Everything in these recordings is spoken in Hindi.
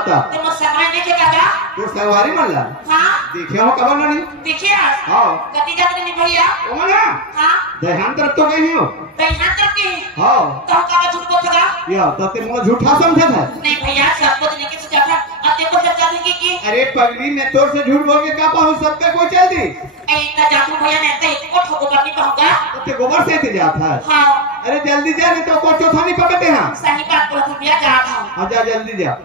आता तो मैं सवारी देखे काका तो सवारी मल्ला हां देखे हो कबर नहीं देखिए हां कति जाते नहीं भैया ओ मना हां देहांत तरफ तो गई हो यहाँ तक की हां तो काका झूठ बोलता या तते मोला झूठा समझा था नहीं भैया सब कुछ लेके सोचा था अब देखो सब जाने की अरे पगली मैं तोर से झूठ बोल के का पाऊं सब पे कोई चल दी इतना जादू भैया ने ते को ठोको करनी कहूंगा तते गोबर से ते जाता है हां अरे जल्दी जा नहीं तो को चौथा नहीं पकड़ते हैं सही बात बोला तुम भैया जा था आजा जल्दी जा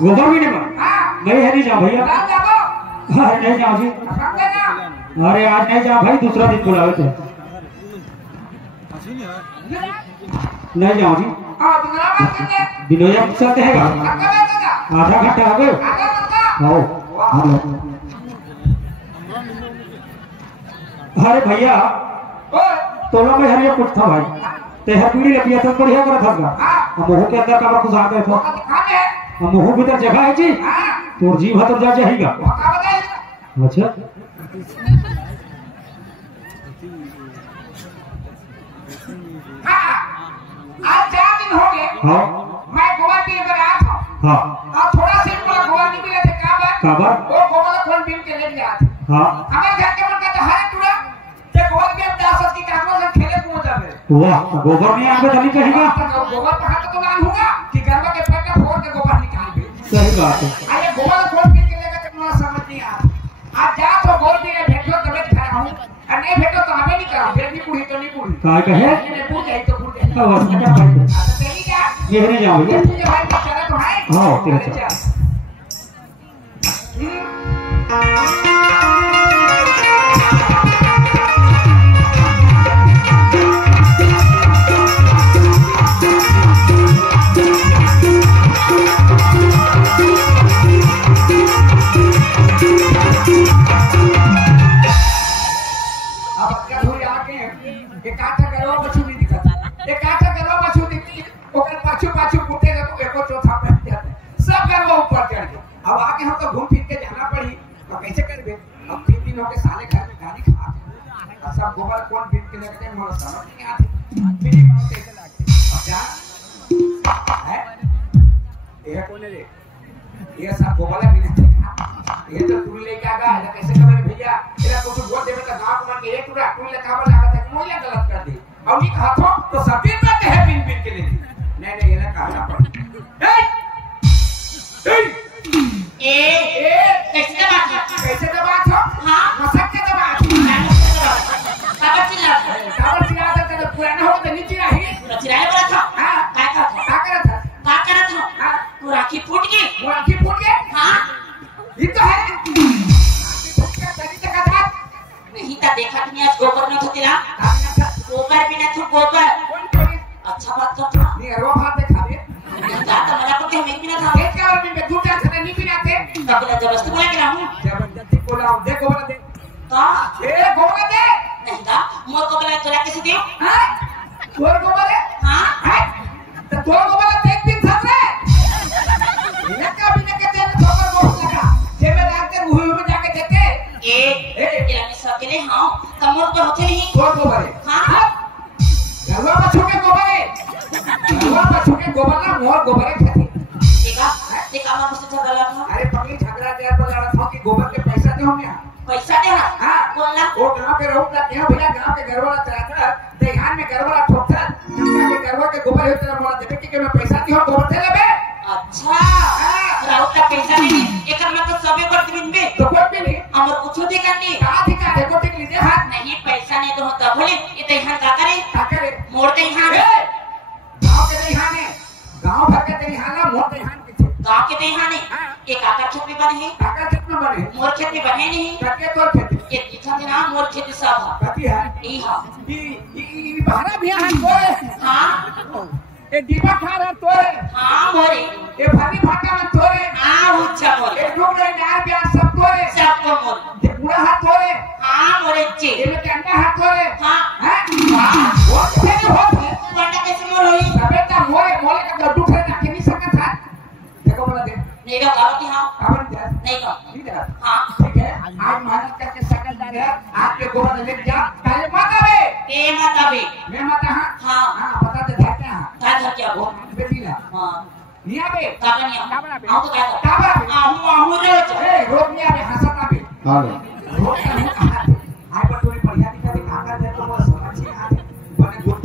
गोबर भी नहीं नहीं है नहीं जाओ भैया अरे नहीं जाओ जी अरे आज नहीं जाओ भाई दूसरा दिन बुलावे थे नहीं जाओ जी दिनोया चलते हैं आधा घंटा हो गए अरे भैया तो लोग में हरिया कुछ था भाई तेहर पीढ़ी लगी था बढ़िया करा था मोह के अंदर का घुसा गए था मोह भीतर जगह है जी तो जी भीतर जा जाएगा अच्छा आज 4 दिन हो गए हाँ मैं गोवा पी कर आया था हाँ और थोड़ा सा पूरा गोवा नहीं मिला था काबर वो गोवा का कौन पी के ले गया था हाँ हमारे घर के मन का तो हर टुरा ते गोवा के 10 की कागज से खेले कूद जावे वाह गोबर नहीं आगे चली कहेगा गोबर पहाड़ तो नाम होगा कि गरबा के पेट का फोड़ के गोबर निकाल दे सही बात है अरे गोवा कौन पी के लेगा तो मुझे समझ नहीं आ आज जा तो गोल भी भेटो तबियत खराब हूं और नहीं भेटो तो हमें नहीं करो फिर भी पूरी तो नहीं पूरी काय कहे मैंने पूछ आई तो पूछ क्या बात है क्या बात है सही क्या ये नहीं जाओगे ये भाई चला तो है हाँ तेरे चल मोला समझ नहीं आती मेरी बात कैसे लगती अच्छा है ये कौन है रे ये सब गोवाला भी नहीं ये तो तू लेके आगा है कैसे कर भैया तेरा कुछ बोल देबे त गांव मन के एक टुकड़ा तू ले काबर लागत है मोला गलत कर दे और नी हाथों तो सब दिन में है पिन पिन के लिए नहीं ये ना कहना पड़ ए कैसे बात हो हाँ मसक के बात काबर चिल्ला तो पुराना हो तो नीचे रही चिल्लाने वाला था हां का करा था तू राखी फूट गई वो राखी फूट गई हाँ ये तो है इसका तरीके का था नहीं था देखा कि आज गोबर न थतिला गोबर बिना तू गोबर अच्छा बात करता नहीं रो हाथ दिखा दे जाता मना करते हम एक बिना था देख क्या और मैं दूसरा खाना नहीं पिनाते तब जबरदस्ती बोला कि रहूं जबरदस्ती बोला देखो बोला दे का ए गोबर दे नहीं था मोर को बोला तोरा कैसे दे हां तोर गोबर है हां तो तोर गोबर देख दिन था रे लगा बिना के तेरे गोबर बहुत लगा जेबे डालते हुए में जाके देखे ए यानी सकेले हां कमर पर होते नहीं तोर गोबर है हां गलवा पर छुके गोबर है गलवा पर छुके गोबर ना मोर गोबर है खेती देखा हमारे से झगड़ा था अरे पगली झगड़ा देर पर लड़ा था कि गोबर के पैसा दे होंगे पैसा दे हां कौन ला वो गांव के रहूंगा क्या भैया गांव के घर वाला चलाता देहान में घर वाला ठोकता के घर वाला के गोबर होता है मोला देखे कि मैं पैसा दी हो गोबर दे लेबे अच्छा राउत का पैसा नहीं एकर मतलब सबे पर दिन में तो कोई भी नहीं हमर कुछ दे करनी का अधिकार है को टिक लीजिए हाथ नहीं पैसा नहीं तो होता बोले ये तो यहां का करे मोड़ दे यहां गांव के देहान है गांव भर के देहान है मोर देहान के गांव के देहान है एक आकर खेत में बने हैं काका कितना बने मोर खेत में बने नहीं कके तोर खेती ये दिखा देना मोर खेत सब है कती है ई हां ई भाड़ा भी हां तोरे हां ए दीपा खा रहा तोरे हां मोरे ए भारी भाटा में तोरे हां उच्चा मोरे ए डोगरे नार ब्याह सब तोरे सब को मोर ये पूरा हाथ तोरे हां मोरे चे ये में अंडा हाथ तोरे हां हैं वाह वो कैसे होत है पंडा कैसे मोर होई बेटा मोरे मोरे का लड्डू खाए ना के नहीं सकता था देखो बोला दे नहीं का गावती हां अपन जा नहीं का ठीक है हां ठीक है आज मेहनत करके सकलदार है आपके गोबर ले जा पहले मत आवे ए मत आवे मैं मत हां हां हां पता ते धरते हां का घर क्या वो वो बेटी ना हां नहीं आवे का नहीं हां तो क्या काबरा आहू रे ए रोक नहीं आवे हंसत आवे हां रोक का नहीं कहा आई पर थोड़ी बढ़िया दिखा दे काका दे तो वो समझ नहीं आते बने गोट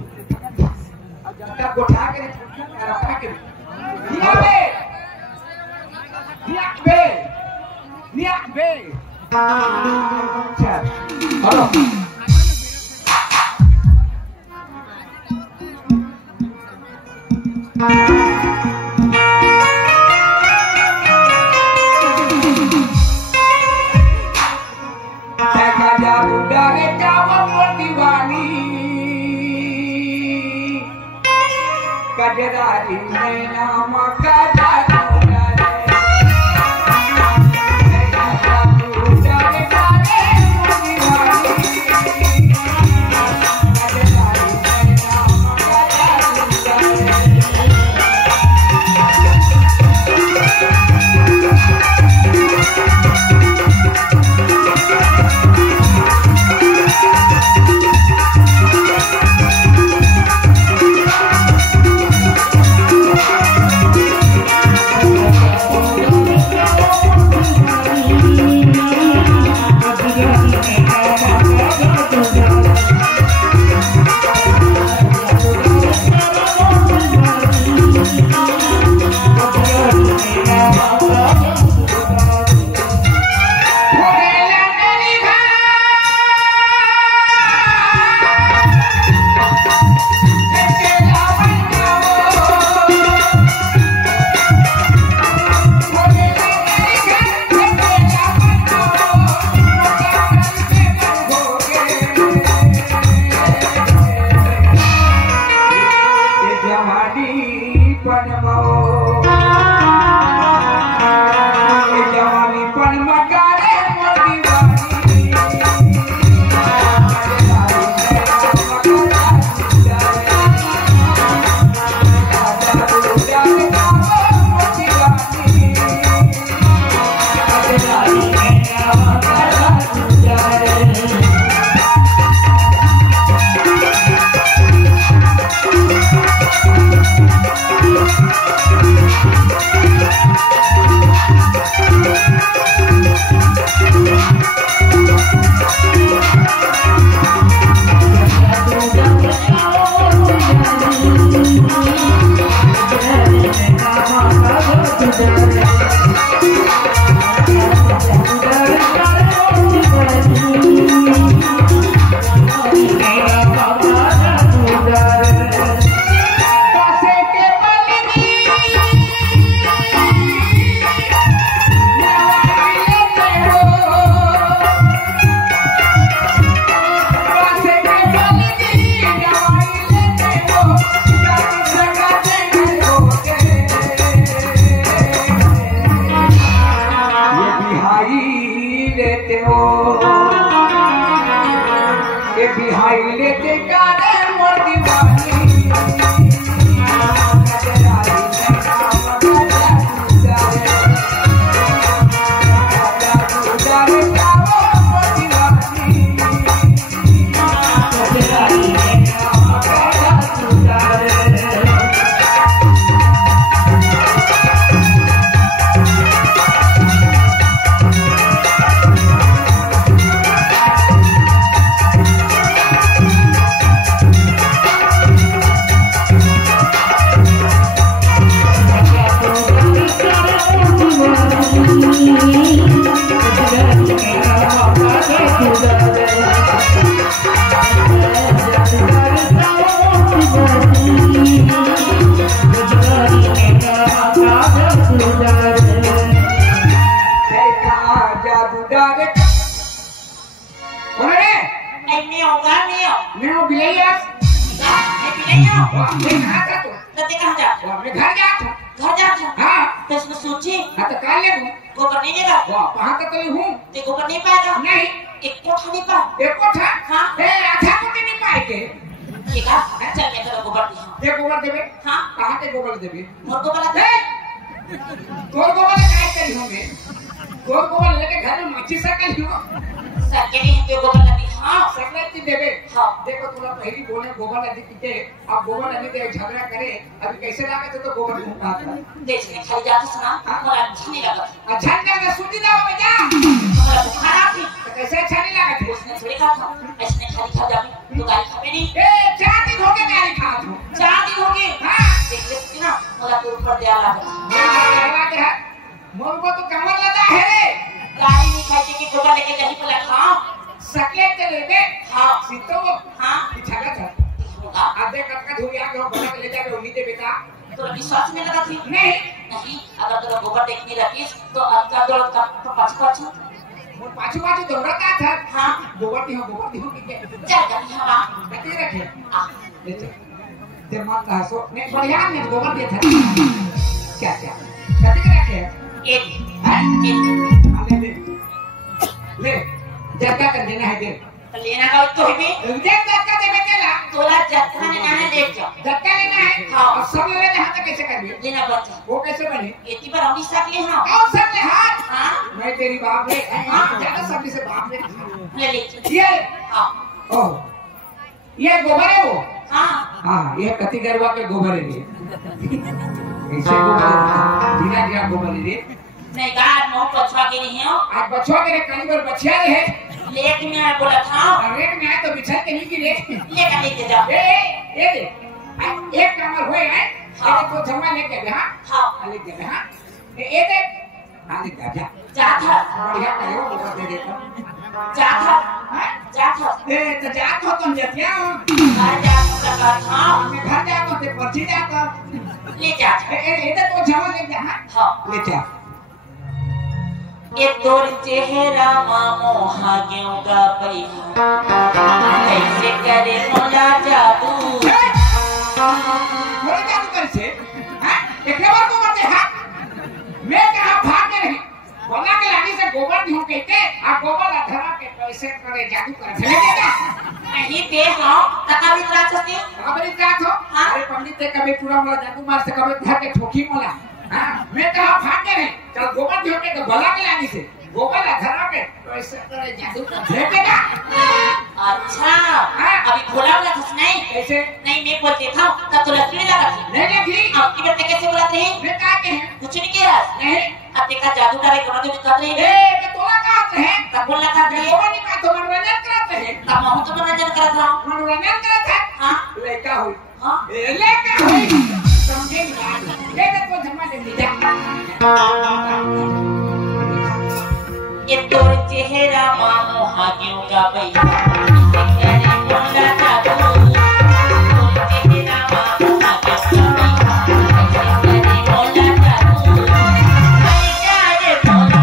जब गोठा के रखा के नहीं आवे Niak be. Hello Jaga jaru dari Jawa Murtiwani, kajari nama kajaru. कहाँ था तू? तो ते कहाँ जा? वो अपने घर जा था। घर जा था? हाँ। तो इसमें सोची हाँ तो कर ले तू। गोबर नहीं देगा? वाह वहाँ तो कोई हूँ। ते गोबर नहीं पाएगा? नहीं। एक कोठा नहीं पाए? एक कोठा? हाँ। आधा कोठे नहीं पाएंगे। ठीक है चल मैं तेरा गोबर दी। ये गोबर देवे? हाँ। कहाँ के गोबर देवे? मोर गोबर ए! तोर गोबर काय करी होंगे? तोर गोबर लेके घर में मच्छी सकल हो? सके नहीं है गोबर लगी। हाँ सकल चीज देवे। हाँ। देखो तुला पहली बोले गोबर नदी पीते अब गोबर नदी दे झगड़ा करे अभी कैसे लागे तो गोबर नहीं पाता देश में खाली जाते सुना मोला अच्छा नहीं लगा। अच्छा नहीं लगा सुनी ना बेटा मोला बुखार आती तो कैसे अच्छा नहीं लगा थे उसने थोड़ी कहा था ऐसे खाली खा जाबी तो गाली खाबे नहीं। ए 4 दिन हो गए गाली खा तू 4 दिन हो गए। हां देख ले ना मोला तो ऊपर दे आला लगा है मोर को तो कमर लगा है रे गाली नहीं खाई के गोबर लेके जाही बोला खा सकले चले दे। हाँ सीतो हाँ झगड़ा था होगा आधे कटका धुरी आ गया बना के ले जाके उन्हीं दे बेटा तो विश्वास नहीं लगा थी नहीं नहीं अगर तो गोबर देखने लगी तो अक्का दौड़ का तो पाछू वो पाछू पाछू दौड़ा का था। हाँ गोबर दी हो के चल कर हवा कती रखे आ ले चल ते मत हंसो नहीं बढ़िया नहीं गोबर दे था क्या क्या कती रखे एक ले ले जगह कर देना है दे लेना का तो ही देख जगह दे बेटेला तोला जत्था ने नाने देख जाओ जगह लेना है। हाँ। और सब ले लेना है तो कैसे करेंगे लेना बच्चा वो कैसे बने इतनी बार हम सकले हां और सब ले हाथ हां मैं तेरी बाप ले ज्यादा सब से बाप ले ले ले ये हां ओह ये गोबर है वो हां हाँ ये कति गरवा के गोबर है ये ऐसे गोबर बिना दिया गोबर है ये नहीं गार मो पछवा के नहीं हो आज बच्चों के कहीं पर बच्चिया रहे लेट में मैं बोला था रेट में आए तो बिछा के नहीं गिरे लेकर लेके जाओ ये दे एक कमर हुए हैं ये तो जमा लेके गया हां लेके गया हां ये दे हां ले जा जा था बढ़िया कहो गोबर दे देता जा था जा था ए तो जा तो तुम जतिया घर जा लगा था मैं घर जा तो ते पर्ची जा तो ले जा ये तो जमा ले जा हां ले जा ये तोर चेहरा मामो हाग्यों का पैहा कैसे करे मोला जादू बोले जादू कैसे हैं एक बार को करते हैं मैं कहां भाग के नहीं बोला के लानी से गोबर दी हूं कहते आ गोबर अधरा के कैसे करे जादू कर चले देगा नहीं पे हो तका भी राक्षसी कबरी जात हो अरे पंडित से कभी पूरा मोला जादू मार से कभी धर के ठोकी मोला हां मैं कहां भाग के नहीं चल गोबर दी के तो बोला के लानी से गोबर अधरा के कैसे करे जादू कर चले देगा अच्छा अभी बोला वाला था नहीं कैसे नहीं मैं बोलते था तब तो लकड़ी लगा थी नहीं लगी अब की बात कैसे बोला थे मैं कहा के हैं कुछ नहीं किया नहीं अब देखा जादू डाले कोनो भी कर रही है ए के तोला कहते हैं तब बोला था ये गोबर नहीं का तो मनोरंजन करते हैं तब हम तो मनोरंजन कर था मनोरंजन करते हैं हां लड़का हुई हां लड़का हुई समझे नहीं ये तो जमा दे ये तोर चेहरा मामो हागियों का पैसा करे मोला जादू तोर चेहरा मामो हागियों का पैसा करे मोला जादू पैसा रे मोला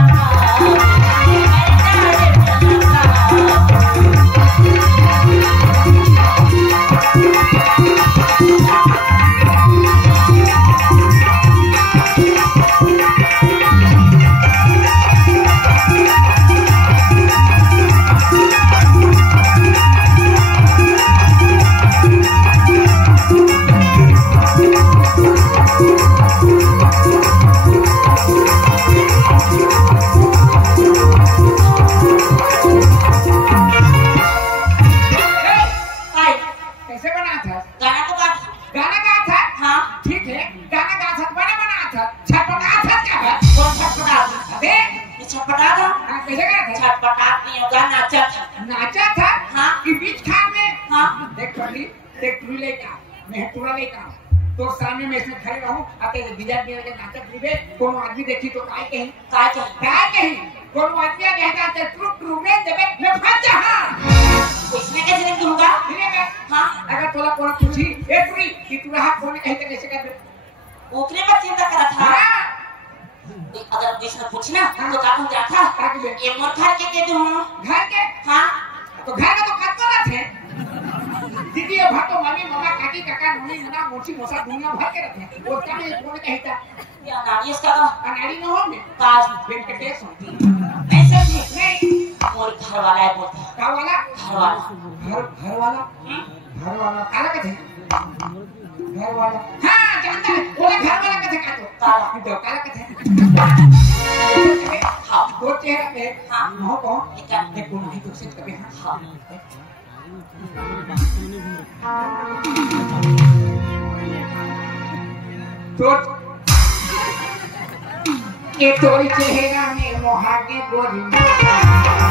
कैसे बना था गाना तो गा गाना गा था हाँ ठीक है गाना गा था बना था छटपटा था क्या है कौन छटपटा था अबे ये छटपटा था कैसे गा था छटपटा नहीं होगा नाचा था नाचा था हाँ कि बीच खान में हाँ देख पड़ी देख तू लेका मैं पूरा लेका तो सामने में इसमें खड़े रहूं आते बिजा के नाचत दिबे कोनो आदमी देखी तो काय कहीं कोनो आदमी कहता है ट्रू में देबे मैं फंस जा इसमें कैसे नहीं दूंगा फिरेगा हाँ अगर तोला कोन पूछी ए पूरी कि तू रहा कोन कहीं तो कैसे कर दे ऊपरे पर चिंता करा था हां अगर जिसने पूछना तो का कहूं जाता ये मोर घर के दूं घर के हाँ तो घर का तो कत्तो ना थे दीदी दुनिया भर तो मम्मी मामा काकी काका नोनी नाना मोची मोसा दुनिया भर के रहते हैं वो क्या में कौन कहता ये अनाड़ी इसका का अनाड़ी न हो में काज वेंकटेश होती नहीं समझे नहीं मोर घर वाला है बोलते का वाला घर वाला घर वाला काला कथे घर वाला हां जानता है बोले घर वाला कथे का तो काला कथे हाँ दो चेहरा पे हाँ हो को एक देखो नहीं तो सिर्फ कभी हाँ तो ये तोरी चेहरा में मोहा के गोरी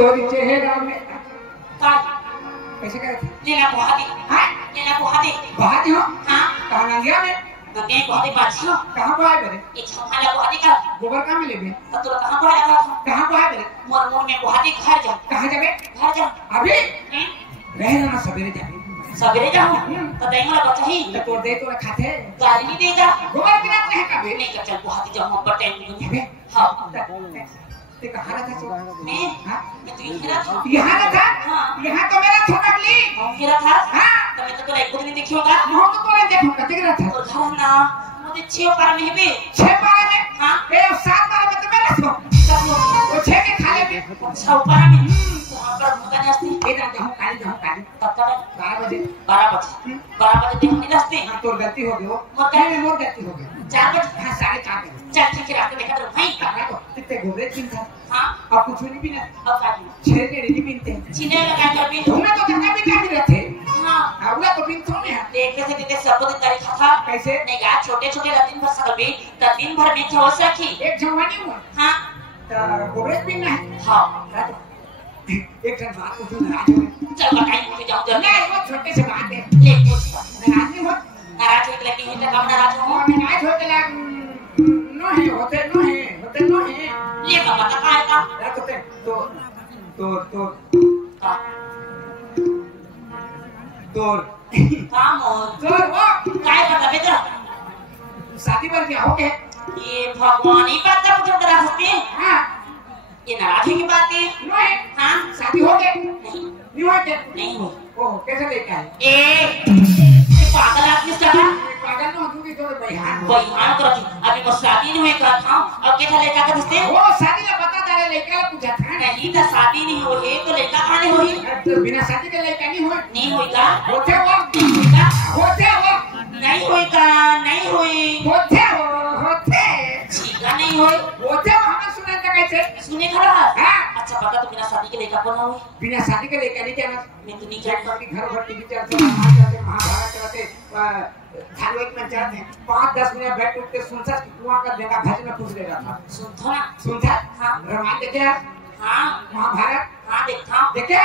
तोरी चेहरा में कैसे करे थे लेना बुहाती हां लेना बुहाती बात हो हाँ कहां नंगिया में गंगे बुहाती बादशाह कहां को आए बरे एक संभाला बुहाती का गोबर कहां में लेबे तो तू कहां को आया था कहां को आए बरे मोर मोर में बुहाती घर जा कहां जाबे घर जा अभी हैं? रहना ना सवेरे जाबे सवेरे जाऊं तो देंगे ना बच्चा ही ले तोड़ दे तोरा खाते गाली नहीं देगा गोबर बिना रहे कभी नहीं कर चल बुहाती जाऊं ऊपर टाइम नहीं अबे हाँ ते कहां रहा था सो मैं हां मैं तो यही रहा था यहां ना था हाँ। यहां तो मेरा छोटा ली हम फिरा था हां तो मैं तो तेरा एक दिन देखियोगा हो तो तोरे देखो कते रहा था और घर ना मुझे 6 पार में भी 6 पारा में हाँ ए 7 पारा में तो मैं रखो सब लोग वो 6 के खाले में 6 पार में वहां पर मुझे नहीं आती इधर जाऊं काली तब तक 12 बजे 12 बजे देख नहीं आती हाँ तोर गलती हो गई हो मोर क्या? मोर गलती हो गई 4 बजे हाँ 4:30 बजे चल ठीक है रात में देखा तो भाई तारा को कितने घूमरे चिंता हाँ अब कुछ नहीं पीना अब का 6 के रेडी पीते हैं चीने लगा कर भी तुम्हें तो गंगा भी क्या मिल थे हाँ अगला तो पिन थोड़े हैं देखे से देखे सब दिन तारीख था कैसे नहीं यार छोटे-छोटे दिन भर सकल भी त दिन भर में होश रखी एक जवानी हुआ हाँ घूमरे पीना है हाँ एक जन बात को जो नाराज हो चल बताई मुझे जाऊं जल्दी नहीं वो छोटे से बात है ले पूछ नाराज नहीं हो नाराज हो लगी है तो कब नाराज हो और नाराज होते लाग नो है होते नो है ये का पता का है का रात होते तो का काम हो वो काय पता बेटा शादी पर क्या हो गए ये भगवान ही पता मुझे डरा सकते हैं हाँ ये नाराज की बात है नो है हाँ शादी हो गए नहीं नहीं हो गए नहीं हो ओ कैसे लेके आए ये पागल आदमी सका पागल न हो तू तो बहिहान बहिहान करती अभी मैं शादी नहीं हुई करत हूं और कैसा लड़का का दस्ते वो शादी का बता दे लड़का पूछा था नहीं तो शादी नहीं हो है तो लड़का कहां नहीं हुई तो बिना शादी के लड़का नहीं हुआ नहीं हुई का होते वो नहीं हुई का नहीं हुई होते छीका नहीं हुई होते हमें सुना था कैसे सुने खड़ा हाँ अच्छा पता तो बिना शादी के लड़का कौन हुई बिना शादी के लड़का नहीं जाना मैं तो नहीं चेक जानता करके घर भर टीवी चलते रामायण चलते महाभारत चलते धारावाहिक में चलते 5-10 मिनट बैठ उठते सुनता कि कुआं का देखा भज में पूछ ले रहा था सुनता ना सुनता हाँ रामायण देखे हाँ महाभारत हाँ देखता देखे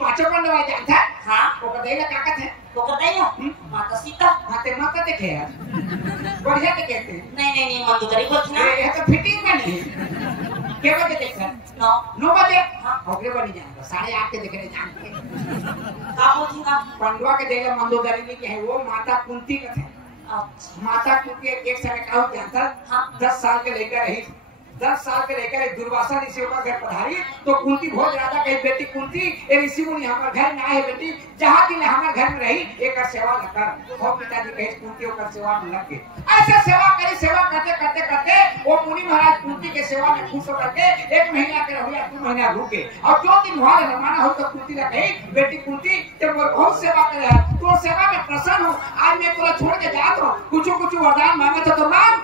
पांचों पांडव आ जानता हाँ वो बताइए क्या कहते हैं वो कर देगा माता सीता माते माता देखे यार बढ़िया के कहते हैं नहीं मंदुदरी बोलती ना ये तो फिटिंग में नहीं क्या बजे देखते हैं 9 बजे हाँ अगले बार नहीं जाएगा 8:30 के देखने जानते का बोलती ना पंडवा के देगा मंदोदरी नहीं है वो माता कुंती का थे अच्छा माता कुंती एक समय का हो जानता हाँ 10 साल के लेकर रही 10 साल के लेकर एक दुर्वासा ऋषि का घर पधारी तो कुंती भोज राजा कही बेटी कुंती ये ऋषि मुनि हमारे घर में आए बेटी जहाँ दिन हमारे घर में रही एक सेवा लगा और पिताजी कहे कुंती होकर सेवा में लग गए ऐसे सेवा करी सेवा करते वो मुनि महाराज कुंती के सेवा में खुश होकर के 1 महीना के रहुआ 2 महीना रुके और जो दिन वहां रवाना हो तो कुंती ने कही बेटी कुंती तुम बहुत सेवा कर रहा है तो सेवा में प्रसन्न हूँ आज मैं तुला छोड़ के जाता हूँ कुछ वरदान मांगा था तो मांग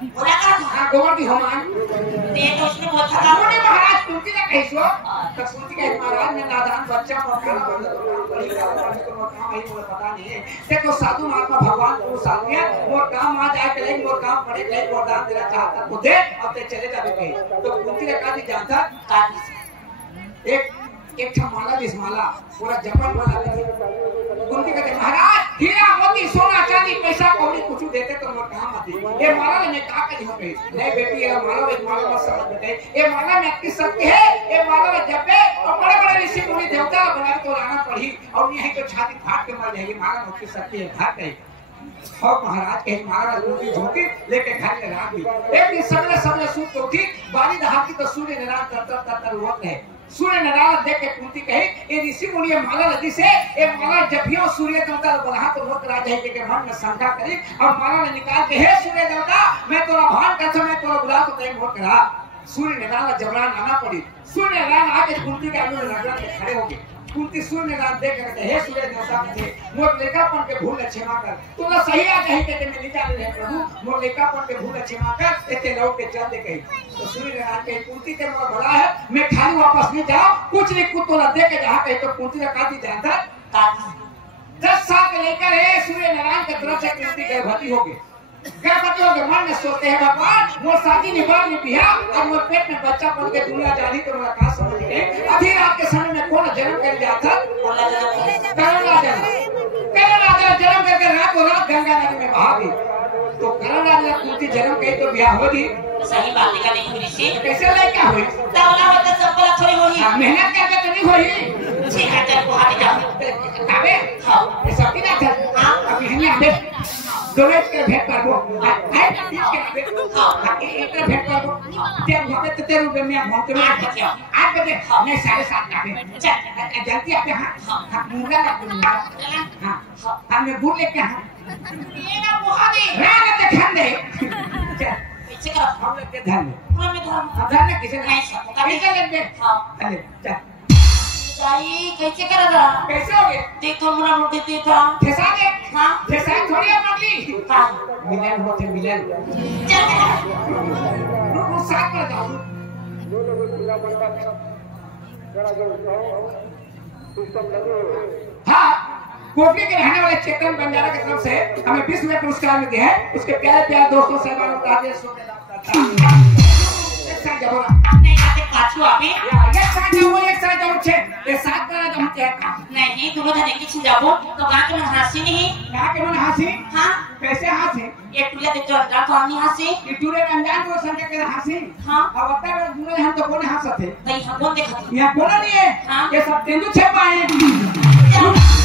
बोला का था गोबर की होमान ते तो उसने बोला था मुनि महाराज कुंती ने कही सो तो कुंती कहे महाराज मैं नादान बच्चा मौका पता नहीं है देखो साधु महात्मा भगवान को साधु है मोर काम आ जाए के मोर काम पड़े ले वरदान देना चाहता तो दे अब ते चले जावे कहीं तो कुंती ने कहा जानता एक माला जिस माला पूरा जपन वाला कुंती कहते महाराज हीरा मोती सोना चांदी पैसा कौड़ी कुछ देते तो मोर काम आती ये माला ने कहा कहीं हो गई नहीं बेटी ये माला मत समझ बेटे ये माला में किस शक्ति है ये माला में जपे और बड़े ऋषि मुनि देवता बना तो लाना पड़ी और यहीं के छाती फाड़ के मर जाएगी माला में किस शक्ति है भाग गई और महाराज के महाराज रोटी झोंकी लेके घर में रात दी एक दिन सबने सूत को उठी बारी दहाती तो सूर्य नारायण तर हुआ है सूर्य नारायण देख के कुंती कहे ये ऋषि मुनि माला नदी से ये माला जब भी सूर्य देवता बोला तो रोक राजा के मन में शंका करी और माला ने निकाल के हे सूर्य देवता मैं तोरा भान करता मैं तोरा बुला तो नहीं मोर करा सूर्य नारायण जबरान आना पड़ी सूर्य नारायण आके कुंती के आगे नजर के खड़े हो गए कुंती सूर्य नारायण देख कहते हे सूर्य देवता के मोर लेकापन के भूल क्षमा कर तू ना सही आ कहीं के मैं निकाल रहे प्रभु मोर लेकापन के भूल क्षमा कर एते लौट के चल दे कहीं तो सूर्य नारायण के कुंती के मोर बड़ा है मैं खाली वापस नहीं जाऊं कुछ नहीं कुछ तो ना दे के जहां कहीं तो कुंती ने काटी जानता 10 साल के लेकर है सूर्य नारायण के तरफ से कुंती गर्भवती हो गई गर्भवती हो गए मन में सोचते हैं भगवान मोर शादी निभा में बिहा और मोर पेट में बच्चा पल के दुनिया जानी तो मुलाकात समझ गए अभी रात के समय में कौन जन्म कर जाता बोला जरा करण राजा जन्म करके रात गंगा नदी में बहा दी तो करण राजा कुंती जन्म कही तो ब्याह हो दी सही बात है का नहीं हुई ऋषि कैसे ले क्या हुई तवला होता सब बोला थोड़ी होई मेहनत करके तो नहीं हुई ठीक है चल को हाथ जा अबे हां ये सब की ना हां अभी हमें अबे दोनों के भेंट करबो है बीच के अबे हां एक भेंट करबो ते भगे ते तेरे रूप में भौंक में 8 बजे नहीं 7:30 आबे चल जल्दी आबे हां हां मुंगा ना हां हमने बुर लेके हां ये ना मुहादी रान ते खंडे कैसे कर हम लोग के धन पूरा में धर्म धन किसे नहीं सकता कैसे लेंगे हां चले चल गाई कैसे करेगा कैसे हो गए देखो मुरा मुर्दी देता ठेसा दे हां ठेसा थोड़ी है मगली हां मिलन होते मिलन चल रुक साथ कर जाओ हाँ कोटली के रहने वाले चेतन बंजारा की तरफ से हमें 20 रुपए पुरस्कार मिलते हैं उसके प्यारे प्यारे दोस्तों से हमारा ताजे सो के लाता था एक साथ जाओ ना नहीं आते पाछू अभी एक साथ जाओ छे ये साथ करा हम क्या नहीं दोनों जने की छिंजाबो तो गांव के मन हंसी नहीं यहाँ के मन हंसी हां कैसे हंसी ये टुला दे तो अंदर तो आनी हंसी इटूरे अनजान को संख्या के हंसी हां अब अत्ता में दूर हम तो कौन हंसते नहीं हम कौन देखा यहाँ कौन नहीं है हाँ। ये सब तेंदु छे पाए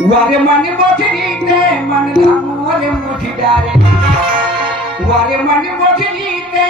वारे मनी मोठी रीते मन लामो वारे मोठी डारे वारे मनी मोठी रीते